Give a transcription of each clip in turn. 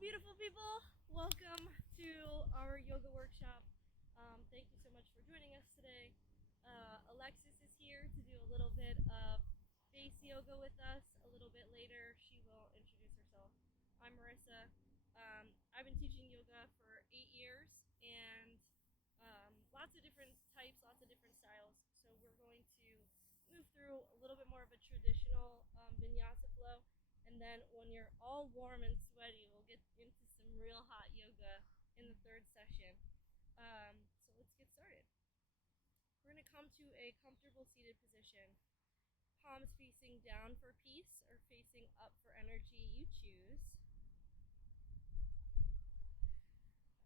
beautiful people. Welcome to our yoga workshop. Thank you so much for joining us today. Alexis is here to do a little bit of face yoga with us. A little bit later, she will introduce herself. I'm Marissa. I've been teaching yoga for 8 years and lots of different types, lots of different styles. So we're going to move through a little bit more of a traditional Vinyasa flow. And then when you're all warm and sweaty, we'll get into some real hot yoga in the third session. So let's get started. We're going to come to a comfortable seated position. Palms facing down for peace or facing up for energy, you choose.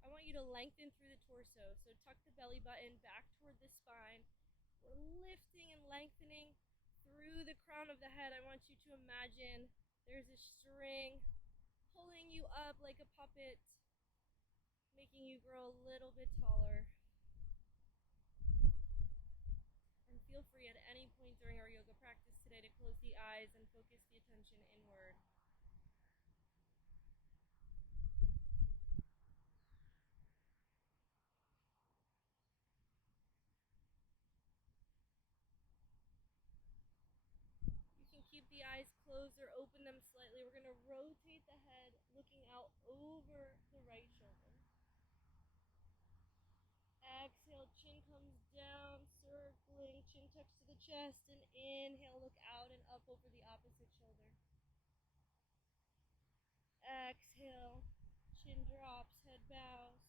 I want you to lengthen through the torso. So tuck the belly button back toward the spine. We're lifting and lengthening through the crown of the head. I want you to imagine there's a string pulling you up like a puppet, making you grow a little bit taller. And feel free at any point during our yoga practice today to close the eyes and focus the attention inward. You can keep the eyes closed or open them slightly. We're going to rotate the head, looking out over the right shoulder. Exhale, chin comes down, circling, chin tucks to the chest, and inhale, look out and up over the opposite shoulder. Exhale, chin drops, head bows,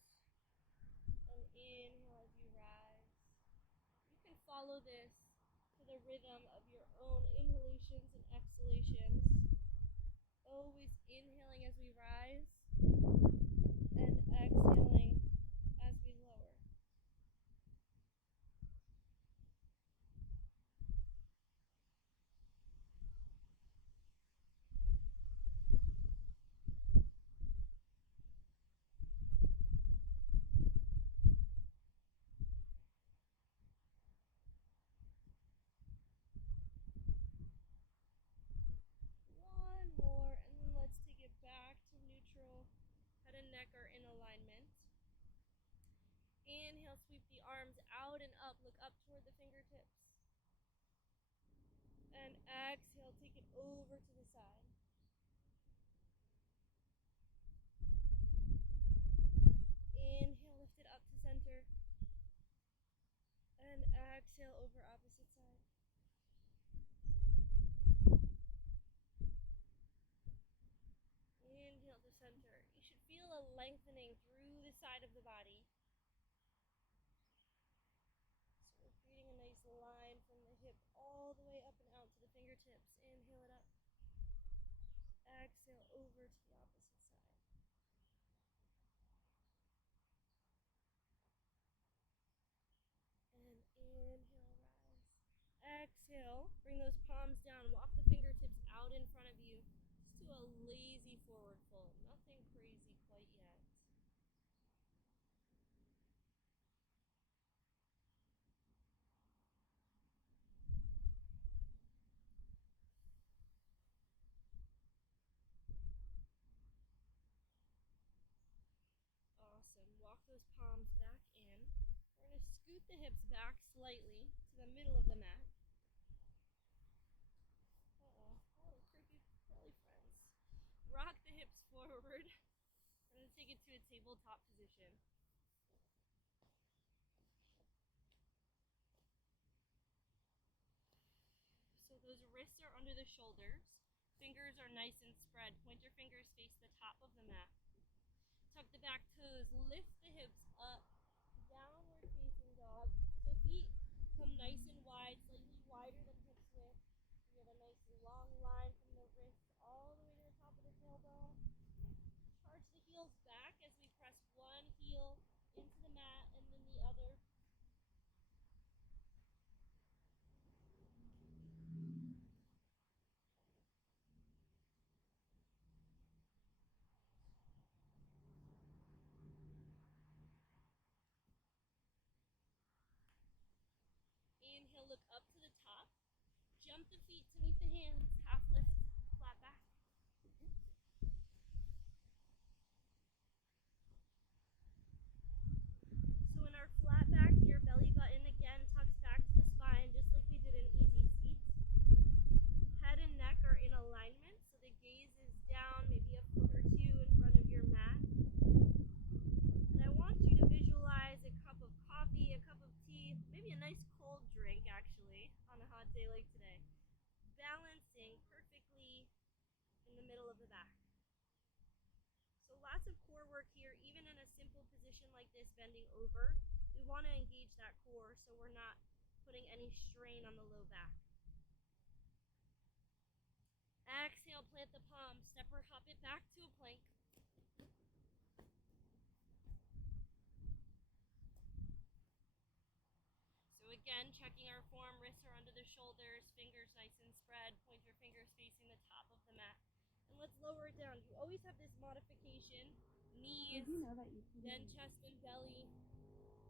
and inhale as you rise. You can follow this to the rhythm of your own inhalations and exhalations. Always inhaling as we rise and exhaling as we lower. One more, and then let's take it back to neutral. Head and neck are in alignment. Inhale, sweep the arms out and up. Look up toward the fingertips. And exhale, take it over to the side. Inhale, lift it up to center. And exhale over opposite side. Inhale to center. You should feel a lengthening through the side of the body. So we're creating a nice line from the hip all the way up and out to the fingertips. Inhale it up. Exhale over to the opposite side. And inhale, rise. Exhale, bring those palms down. Walk the fingertips out in front of you. Just do a lazy forward fold. Nothing crazy quite yet. Awesome. Walk those palms back in. We're going to scoot the hips back slightly to the middle of the mat. Creepy crawly friends. Rock the hips forward. I'm going to take it to a tabletop position. So those wrists are under the shoulders. Fingers are nice and spread. Pointer fingers face the top of the mat. Tuck the back toes. Lift the hips up. Downward facing dog. So feet come nice and wide, slightly wider than hips width. You have a nice long line from the wrist all the way to the top of the tailbone. Charge the heels back as we press one heel into the mat and then the other. Inhale, back. So lots of core work here, even in a simple position like this, bending over. We want to engage that core so we're not putting any strain on the low back. Exhale, plant the palm, step or hop it back to a plank. So again, checking our form, wrists are under the shoulders, fingers nice and spread, pointer fingers facing the top of the mat. And let's lower it down. You always have this modification, knees, then chest and belly,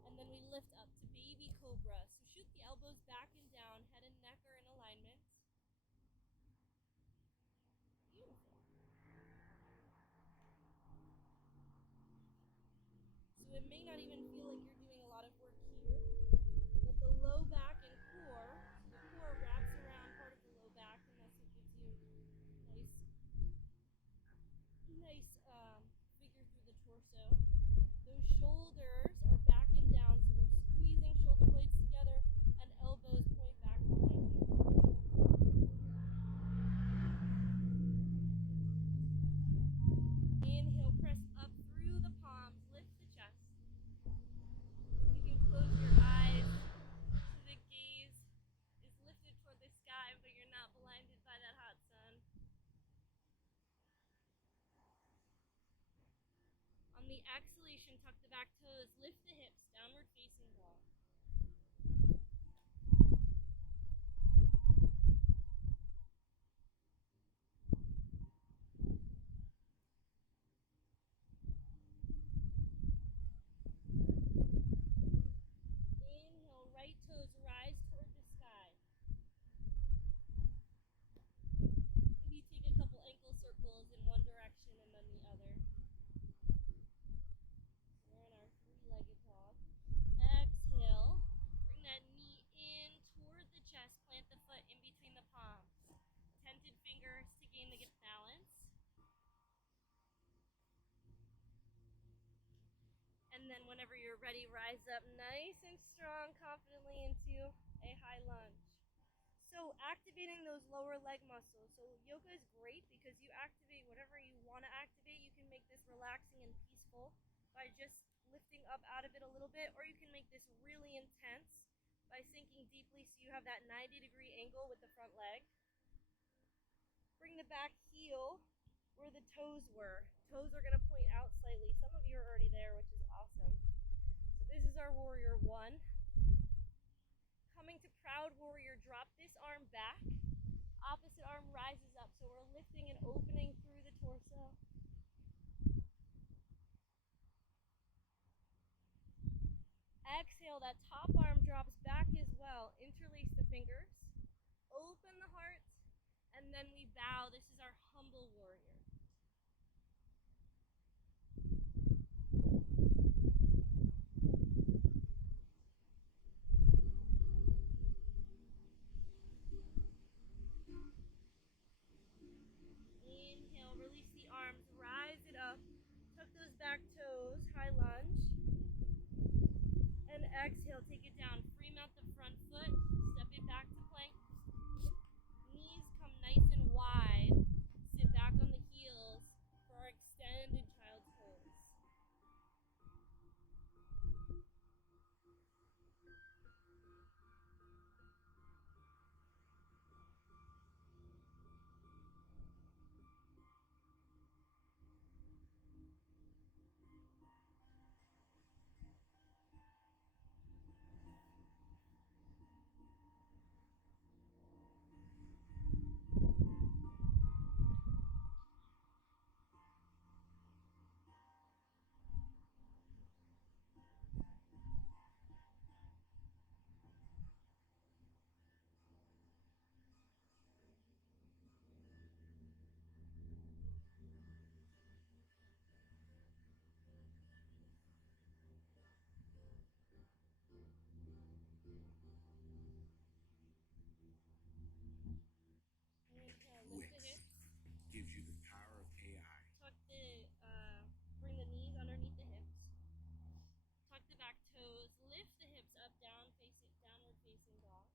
and then we lift up to baby cobra. So shoot the elbows back and down, head and neck are in alignment. Beautiful. So it may not even feel like you're doing a lot of work here, but the low back and core, the core wraps around part of the low back, and that's what gives you nice figure through the torso. Those shoulders are back and down, so we're squeezing shoulder blades together and elbows point back behind you. Inhale, press up through the palms, lift the chest. You can close your eyes so the gaze is lifted toward the sky, but you're not blinded by that hot sun. On the exhalation, tuck the back toes, lift the hips, downward facing dog. Inhale, right toes rise toward the sky. Maybe take a couple ankle circles in one direction and then the other. We're in our three-legged dog. Exhale, bring that knee in toward the chest, plant the foot in between the palms. Tented fingers to gain the balance. And then whenever you're ready, rise up nice and strong, confidently into a high lunge. So activating those lower leg muscles. So yoga is great because you activate whatever you want to activate. You can make this relaxing and peaceful by just lifting up out of it a little bit, or you can make this really intense by sinking deeply so you have that 90-degree angle with the front leg. Bring the back heel where the toes were. Toes are going to point out slightly. Some of you are already there, which is awesome. So this is our warrior one. Coming to proud warrior, drop this arm back. Opposite arm rises up, so we're lifting and opening through the torso. Exhale, that top arm drops back as well. Interlace the fingers, open the heart, and then we bow. This is our humble warrior. Inhale, release the arms, rise it up, tuck those back toes, high lunge. And exhale, take it down, free mount the front foot, step it back to plank. Knees come nice and wide, sit back on the heels for our extended child's pose. Wix gives you the power of AI. Bring the knees underneath the hips. Tuck the back toes, lift the hips up, downward facing dog.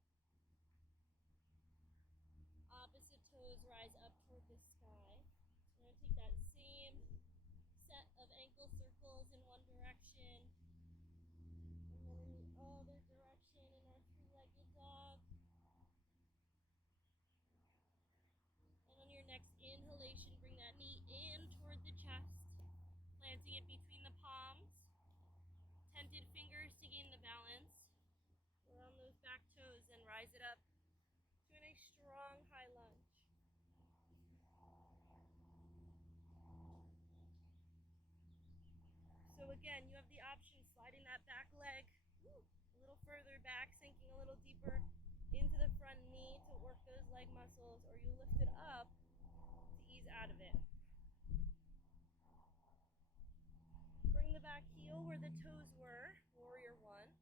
Opposite toes rise up toward the sky. So we're going to take again, you have the option sliding that back leg a little further back, sinking a little deeper into the front knee to work those leg muscles, or you lift it up to ease out of it. Bring the back heel where the toes were, warrior one.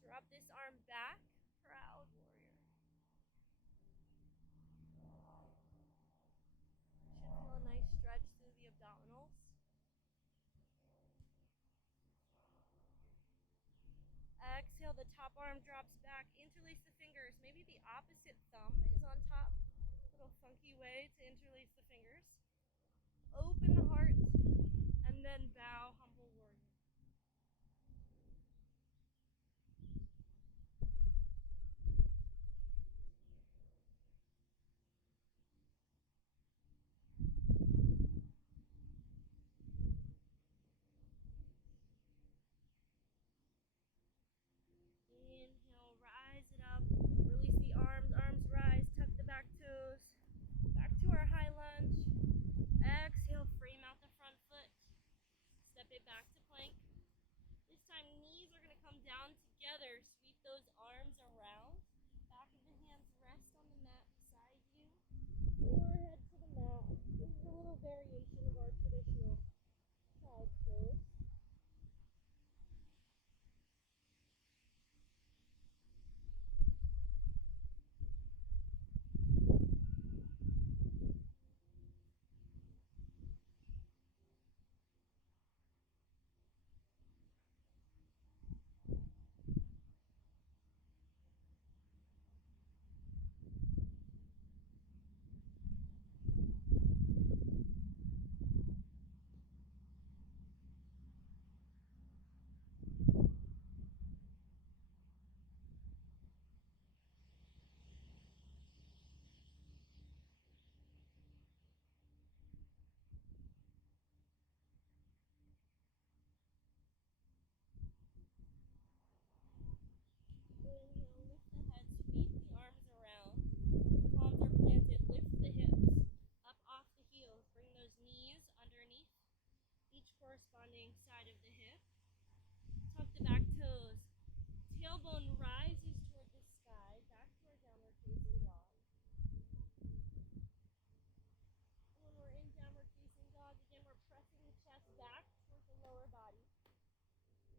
Drop this arm back, proud warrior. Should feel a nice stretch through the abdominals. Exhale, the top arm drops back. Interlace the fingers. Maybe the opposite thumb is on top. Little funky way to interlace the fingers. Open the heart, and then bow, humble warrior. Inhale, rise it up. Release the arms, arms rise. Tuck the back toes. Back to our high lunge. Exhale, frame out the front foot. Step it back to plank. This time, knees are going to come down together. Sweep those arms around. Back of the hands rest on the mat beside you. Forehead to the mat. This is a little variation of our traditional child's pose. Inhale, lift the head, sweep the arms around. Palms are planted, lift the hips up off the heels. Bring those knees underneath each corresponding side of the hip. Tuck the back toes. Tailbone rises toward the sky, back to our downward facing dog. When we're in downward facing dog, again, we're pressing the chest back towards the lower body.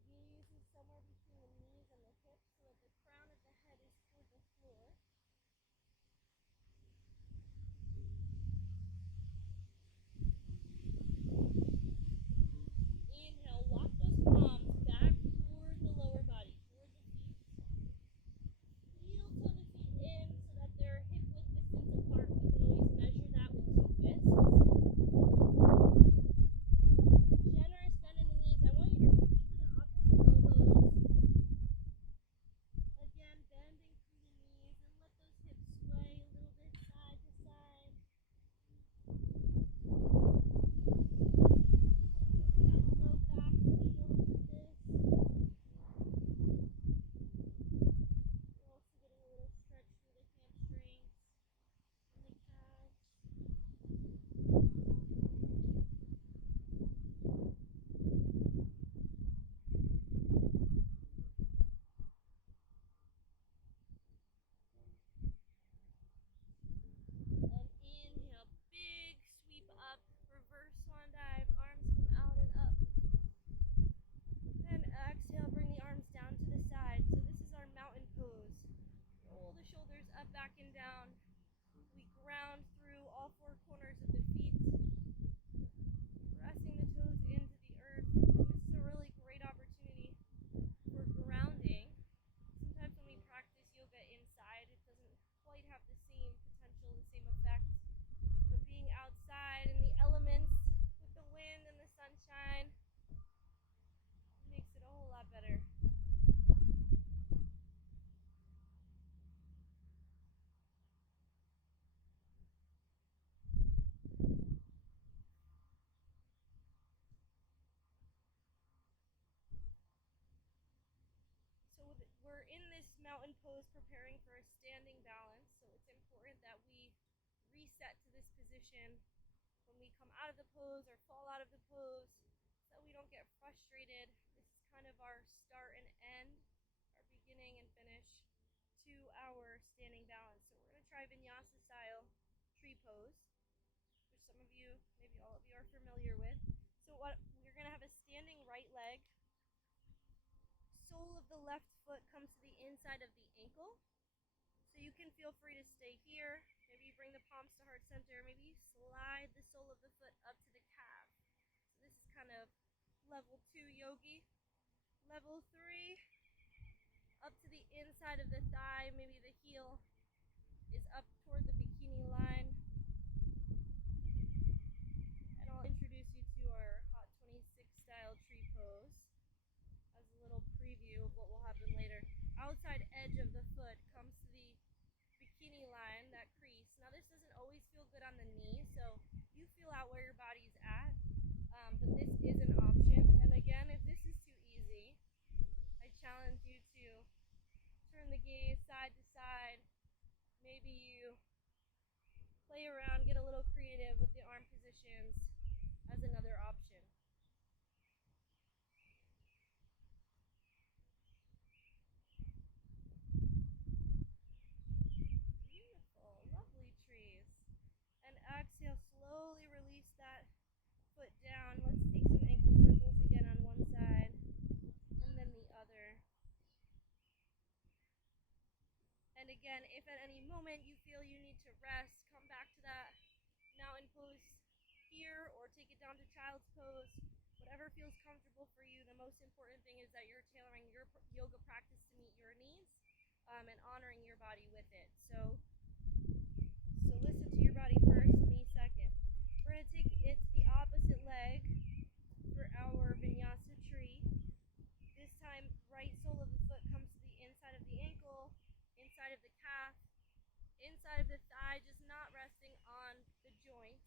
Gaze is somewhere between the knees and the hips so that the crown of the head is toward the floor. Inhale, walk those palms back toward the lower body, toward the feet. Heel toe the feet in so that they're hip width distance apart. We can always measure that with two fists. Generous bend in the knees. I want you to reach for the opposite elbows. Again, bending through the knees and let those hips sway a little bit side to side. Got a low back heel with this. We're also getting a little stretch through the hamstrings and the calves. And inhale, big sweep up, reverse swan dive, arms come out and up. And exhale, bring the arms down to the side. So this is our mountain pose. Roll the shoulders up, back, and down. We ground through all four corners of the feet, pressing the toes into the earth. And this is a really great opportunity for grounding. Sometimes when we practice yoga inside, it doesn't quite have the same potential, the same effect. But being outside in the elements with the wind and the sunshine makes it a whole lot better. So we're in this mountain pose preparing for a standing balance. So it's important that we reset to this position when we come out of the pose or fall out of the pose. so we don't get frustrated. This is kind of our start and end, our beginning and finish to our standing balance. So we're going to try Vinyasa style tree pose, which some of you, maybe all of you, are familiar with. So what we're going to have a standing right leg. Sole of the left foot comes to the inside of the ankle. So you can feel free to stay here. Maybe you bring the palms to heart center. Maybe you slide the sole of the foot up to the calf. So this is kind of level 2 yogi. Level 3, up to the inside of the thigh. Maybe the heel is up toward the bikini line. And I'll introduce you to our Hot 26 style tree pose as a little preview of what will happen later. Outside edge of the foot comes to the bikini line, that crease. Now this doesn't always feel good on the knee, so you feel out where your body's at, but this is an option. And again, if this is too easy, I challenge you to turn the gaze side to side. Maybe you play around, get a little creative with the arm positions as another option. Beautiful, lovely trees. And exhale, slowly release that foot down. Let's take some ankle circles again on one side and then the other. And again, if at any moment you feel you need to rest, come back to that mountain pose here or take it down to child's pose. Whatever feels comfortable for you. The most important thing is that you're tailoring your yoga practice to meet your needs and honoring your body with it. So listen to your body first, me second. We're going to take it to the opposite leg for our Vinyasa tree. This time, right sole of the foot comes to the inside of the ankle, inside of the calf, inside of the thigh, just not resting on the joint.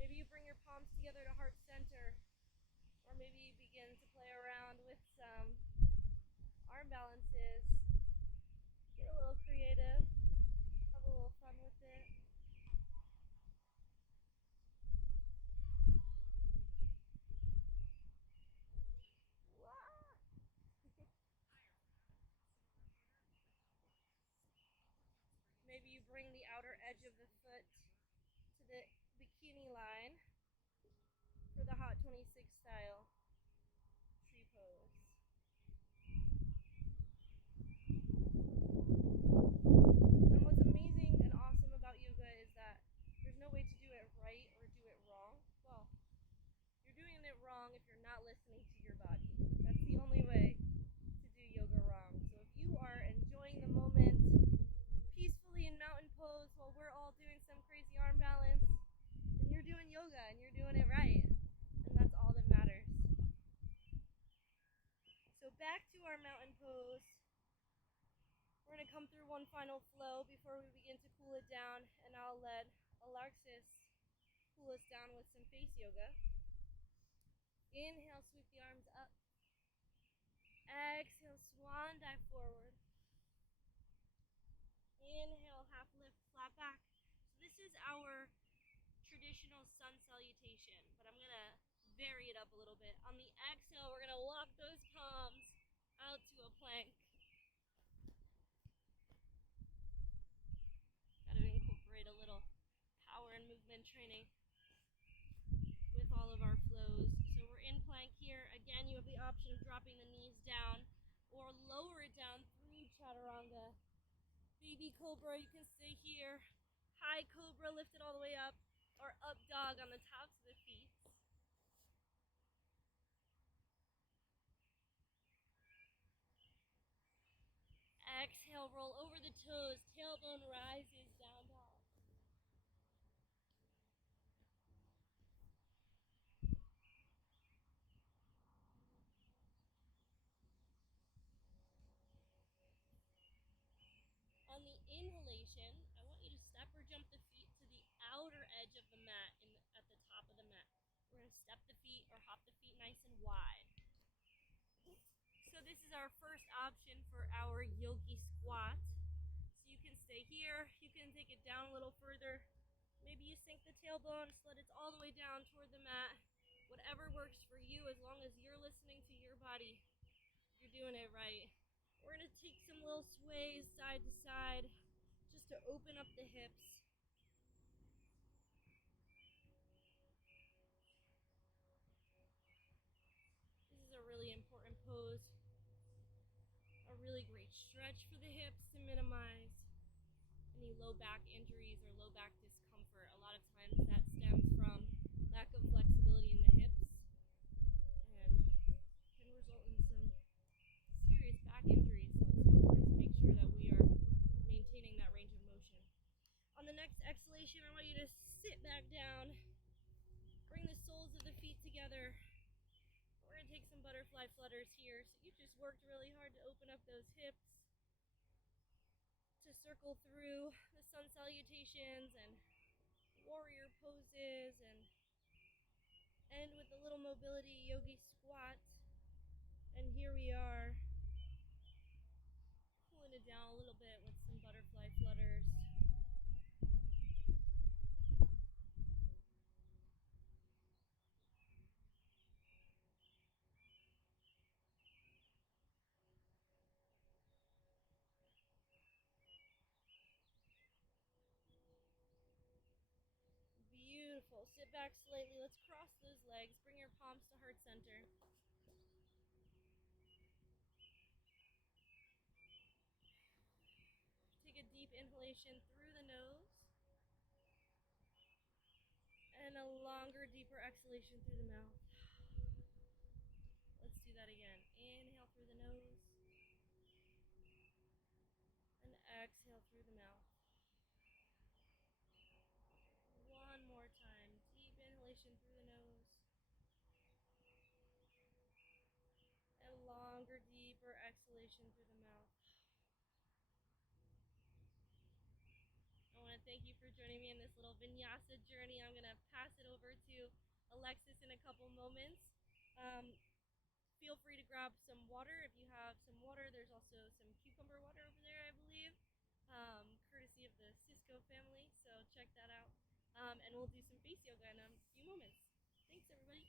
Maybe you bring your palms together to heart center, or maybe you begin to play around with some arm balances. Get a little creative, have a little fun with it. Maybe you bring the outer edge of the foot to the bikini line for the Hot 26 style tree pose. And what's amazing and awesome about yoga is that there's no way to do it right or do it wrong. Well, you're doing it wrong if you're not listening to your body. That's the only way to do yoga wrong. So if you are enjoying the moment peacefully in mountain pose while we're all doing some crazy arm balance, then you're doing yoga and you're doing it right. And that's all that matters. So back to our mountain pose. We're going to come through one final flow before we begin to cool it down, and I'll let Alexis cool us down with some face yoga. Inhale, sweep the arms up. Exhale, swan dive forward. Inhale, half lift, flat back. So this is our traditional sun salutation, but I'm going to vary it up a little bit. On the exhale, we're going to walk those palms out to a plank. Got to incorporate a little power and movement training with all of our flows. So we're in plank here. Again, you have the option of dropping the knees down or lower it down through chaturanga. Baby cobra, you can stay here. High cobra, lift it all the way up, or up dog on the tops of the feet. Exhale, roll over the toes, tailbone rises, down dog. On the inhalation, I want you to step or jump the feet to the outer edge of the mat at the top of the mat. We're going to step the feet or hop the feet nice and wide. So this is our first option for our yogi squat. So you can stay here, you can take it down a little further. Maybe you sink the tail tailbone, sled it all the way down toward the mat. Whatever works for you, as long as you're listening to your body, you're doing it right. We're gonna take some little sways side to side just to open up the hips. This is a really important pose. A really great stretch for the hips to minimize any low back injuries or low back discomfort. A lot of times that stems from lack of flexibility in the hips and can result in some serious back injuries. So it's important to make sure that we are maintaining that range of motion. On the next exhalation, I want you to sit back down, bring the soles of the feet together. We're going to take some butterfly flutters here. So you just worked really hard to open up those hips, to circle through the sun salutations and warrior poses, and end with the little mobility yogi squat. And here we are, pulling it down a little bit with some butterfly flutters. Beautiful. Sit back slightly. Let's cross those legs. Bring your palms to heart center. Take a deep inhalation through the nose and a longer, deeper exhalation through the mouth. Let's do that again. Inhale through the nose and exhale through the mouth. One more time. Deep inhalation through the nose and longer, deeper exhalation through the mouth. I want to thank you for joining me in this little vinyasa journey. I'm going to pass it over to Alexis in a couple moments. Feel free to grab some water if you have some water. There's also some cucumber water over there, I believe, courtesy of the Cisco family. So check that out. And we'll do some face yoga in a few moments. Thanks, everybody.